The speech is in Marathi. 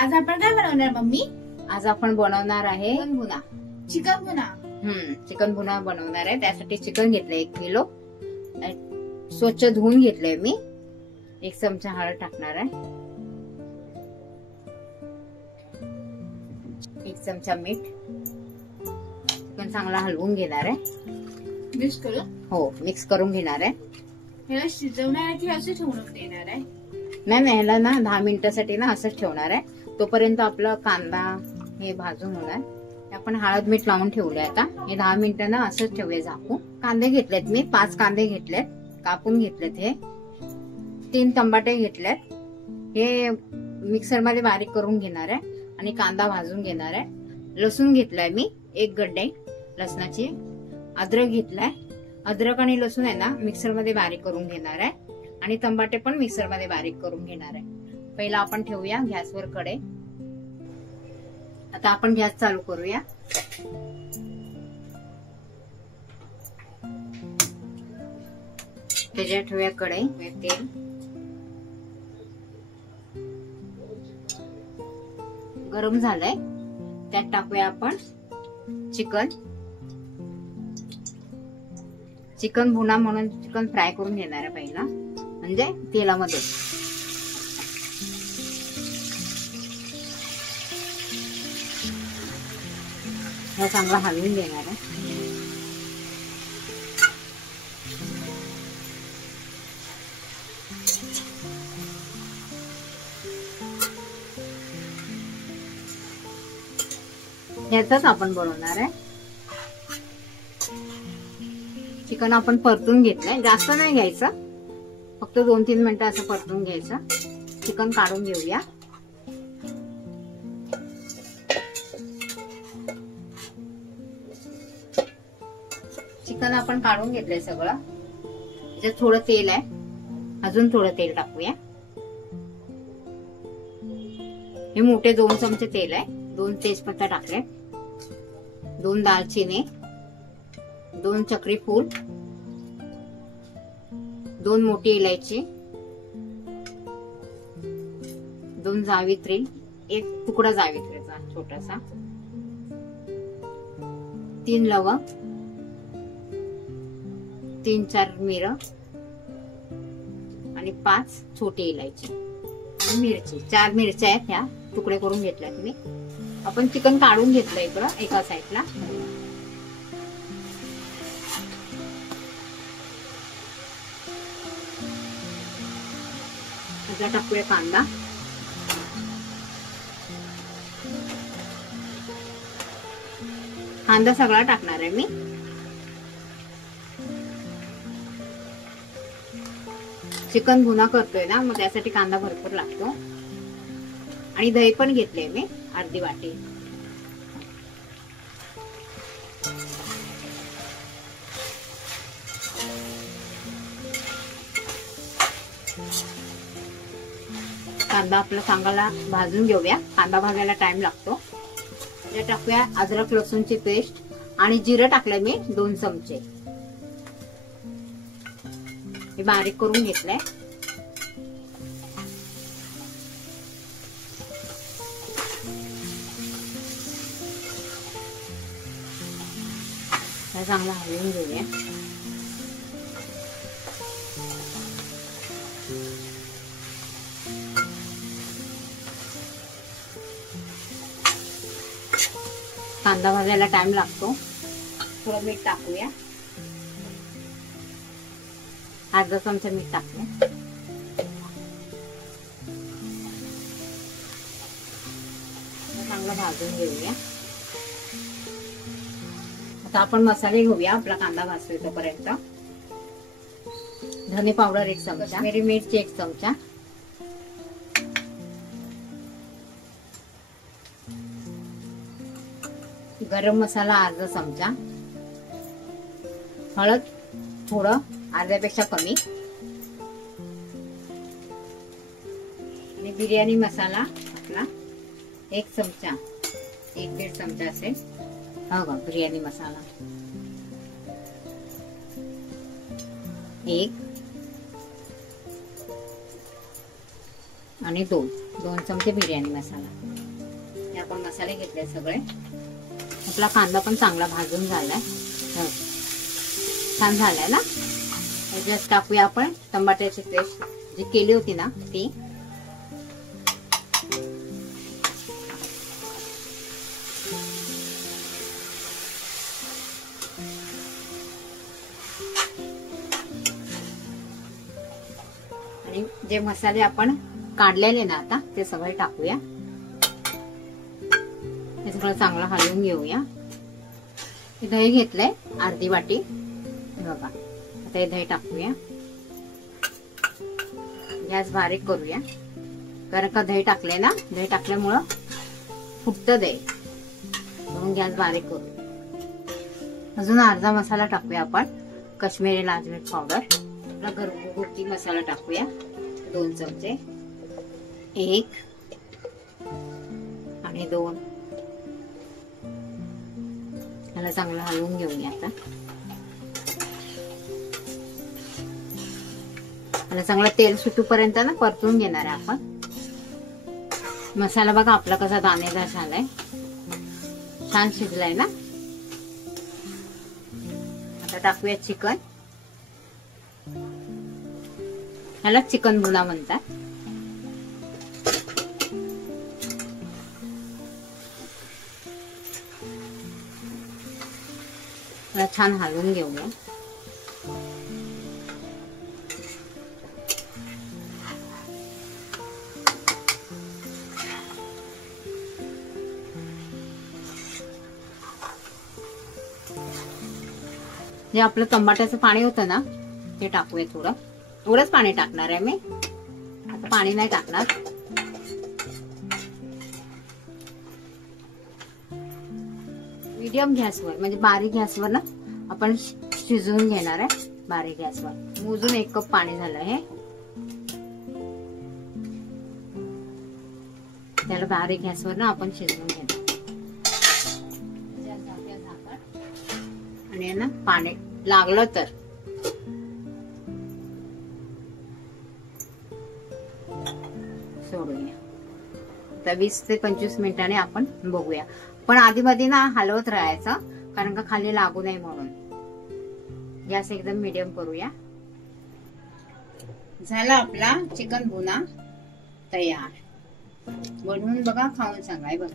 आज आपण काय बनवणार मम्मी? आज आपण बनवणार आहे चिकन भुना. चिकन भुना. चिकन भुना बनवणार आहे. त्यासाठी चिकन घेतलंय 1 किलो. स्वच्छ धुवून घेतलंय मी. 1 चमचा हळद टाकणार आहे. 1 चमचा मीठ. चिकन चांगला हलवून घेणार आहे. मिक्स करू? हो, मिक्स करून घेणार आहे. ह्याला शिजवणार आहे की असं ठेवून देणार आहे? नाही, ह्याला ना 10 मिनिटासाठी ना असंच ठेवणार आहे. तोपर्यंत आपला कांदा हे भाजून होणार. आपण हळद मीठ लावून ठेवलंय. आता हे 10 मिनिटं ना असंच ठेवूया झाकून. कांदे घेतलेत मी 5 कांदे घेतलेत, कापून घेतलेत. हे 3 टमाटे घेतलेत. हे मिक्सर मध्ये बारीक करून घेणार आहे आणि कांदा भाजून घेणार आहे. लसूण घेतलाय मी 1 गड्डे लसणाची. अद्रक घेतलाय. अद्रक आणि लसूण आहे ना मिक्सर मध्ये बारीक करून घेणार आहे आणि टमाटे पण मिक्सर मध्ये बारीक करून घेणार आहे. पहिला आपण ठेवूया गॅसवर कढई. आता आपण गॅस चालू करूया. त्याच्यात ठेवूया कढई. तेल गरम झालंय. त्यात टाकूया आपण चिकन भुना म्हणून चिकन फ्राय करून घेणार आहे पहिला, म्हणजे तेलामध्ये. हे चांगला हलवून घेणार आहे. याचाच आपण बनवणार आहे. चिकन आपण परतून घेतलंय. जास्त नाही घ्यायचं, फक्त 2-3 मिनिटं असं परतून घ्यायचं. चिकन काढून घेऊया. चिकन आपण काढून घेतलंय सगळं. त्याच्यात थोडं तेल आहे, अजून थोडं तेल टाकूया. हे मोठे 2 चमचे तेल आहे. 2 तेजपत्ता टाकले, 2 दालचिनी, 2 चक्री फूल, 2 मोठी इलायची, 2 जावित्री, 1 तुकडा जावित्रीचा छोटासा, 3 लवंग, 3-4 मिरं आणि 5 छोटी इलायची आणि मिरची. 4 मिरच्या आहेत, ह्या तुकडे करून घेतल्यात मी. आपण चिकन काढून घेतलं इकडं एका साईडला. आता टाकूया कांदा. कांदा सगळा टाकणार आहे मी. चिकन भुना करतोय ना, मग त्यासाठी कांदा भरपूर लागतो. आणि दही पण घेतले मी अर्धी वाटी. कांदा आपला चांगला भाजून घेऊया. कांदा भाजायला टाइम लागतो. त्यात टाकूया अद्रक लसूणची पेस्ट आणि जिरं टाकलंय मी 2 चमचे. हे बारीक करून घेतलंय. चांगला हलवून घेऊया. कांदा भाजायला टाइम लागतो. थोडं मीठ टाकूया. अर्धा चमचा मीठ टाकूया. चांगलं भाजून घेऊया. आता आपण मसाले घेऊया. आपला कांदा भाजतोय तोपर्यंत. धने पावडर 1 चमचा, काश्मीरी मिरची 1 चमचा, गरम मसाला अर्धा चमचा, हळद थोडं अर्ध्यापेक्षा कमी, आणि बिर्याणी मसाला आपला 1 चमचा, 1-1.5 चमचा असेल. हा बघ बिर्याणी मसाला 1 आणि 2 2 चमचे बिर्याणी मसाला. हे आपण मसाले घेतले सगळे. आपला कांदा पण चांगला भाजून झालाय, छान झालाय ना. याच्यात टाकूया आपण टमाट्याची पेस्ट जी केली होती ना ती. आणि जे मसाले आपण काढलेले ना आता ते सगळे टाकूया. हे सगळं चांगलं हलवून घेऊया. दही घेतलंय अर्धी वाटी, बघा. आता हे दही टाकूया. गॅस बारीक करूया, कारण का दही टाकले ना, दही टाकल्यामुळं फुटतं दही, म्हणून गॅस बारीक करूया. अजून अर्धा मसाला टाकूया आपण, काश्मीरी लाल मिर्च पावडर. आपला घरगुती मसाला टाकूया 2 चमचे, 1 आणि 2. याला चांगलं हलवून घेऊया. आता याला चांगलं तेल सुटूपर्यंत ना परतून घेणार आहे आपण. मसाला बघा आपला कसा दाणेदार झालाय, छान शिजलाय ना. आता टाकूया चिकन. ह्याला चिकन भुना म्हणतात. छान हलवून घेऊया. जे आपलं टमाट्याचं पाणी होतं ना ते टाकूया. थोडंच पाणी टाकणार आहे मी, आता पाणी नाही टाकणार. मीडियम गॅसवर म्हणजे बारीक गॅसवर ना आपण शिजवून घेणार आहे. बारीक गॅसवर मोजून 1 कप पाणी झालं हे. त्याला बारीक गॅसवर ना आपण शिजवून घेणार. आणि ना पाणी लागलं तर सोडूया. तर 20 ते 25 मिनिटांनी आपण बघूया. पण आधी मध्ये ना हलवत राहायचं, कारण का खाली लागू नये म्हणून. गॅस एकदम मीडियम करूया. झाला आपला चिकन भुना तयार. बनवून बघा, खाऊन सांगा. बघा